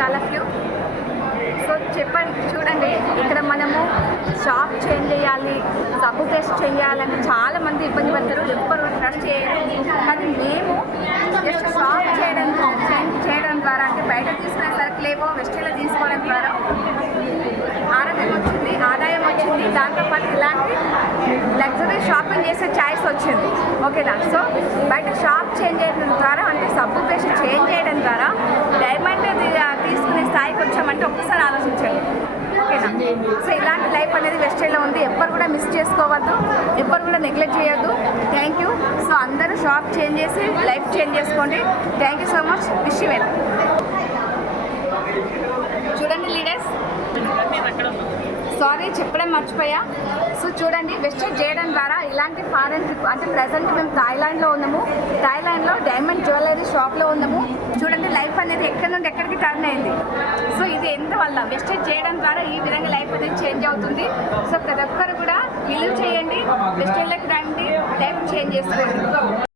Morning all of you. So చెప్పండి, చూడండి ఇక్కడ మనము షాప్ చేంజ్ చేయాలి, సబ్బు పేస్ట్ చేయాలని చాలామంది ఇబ్బంది పడతారు, ఎవ్వరు ట్రస్ట్ చేయరు. కానీ మేము జస్ట్ షాప్ చేయడం ద్వారా, అంటే బయట తీసుకునే సరుకులేమో వెస్టేజ్లో తీసుకోవడం ద్వారా ఆదాయం వచ్చింది. దాంతోపాటు ఇలాంటి లగ్జరీ షాపింగ్ చేసే ఛాయిస్ వచ్చింది. ఓకేనా? సో బయట షాప్ చేంజ్ చేయడం ద్వారా, అంటే సబ్బు పేస్ట్ చేంజ్ చేయడం ద్వారా డైమండ్ తీసుకునే స్థాయికి వచ్చామంటే ఒక్కసారి ఆలోచించండి. ఓకేనా? సో ఇలాంటి లైఫ్ అనేది వెస్టేజ్లో ఉంది. ఎవ్వరు కూడా మిస్ చేసుకోవద్దు, ఎవ్వరు కూడా నెగ్లెక్ట్ చేయొద్దు. Thank you. సో అందరూ షాప్ చేంజ్ చేసి లైఫ్ చేంజ్ చేసుకోండి. Thank you so much. Wish you well. చూడండి లీడర్స్, సారీ చెప్పడం మర్చిపోయా. సో చూడండి, వెస్టేజ్ చేయడం ద్వారా ఇలాంటి ఫారెన్ ట్రిప్, అంటే ప్రజెంట్ మేము థాయిలాండ్లో ఉన్నాము. థాయిలాండ్లో డైమండ్ జ్యువెలరీ షాప్లో ఉన్నాము. చూడండి లైఫ్ అనేది ఎక్కడి నుండి ఎక్కడికి టర్న్ అయింది. సో ఇది ఎంత వల్ల వెస్టేజ్ చేయడం ద్వారా ఈ విధంగా లైఫ్ అనేది చేంజ్ అవుతుంది. సో ప్రతి ఒక్కరు కూడా బిలీవ్ చేయండి, వెస్టేజ్లోకి రండి, లైఫ్ చేంజ్ చేసుకోండి.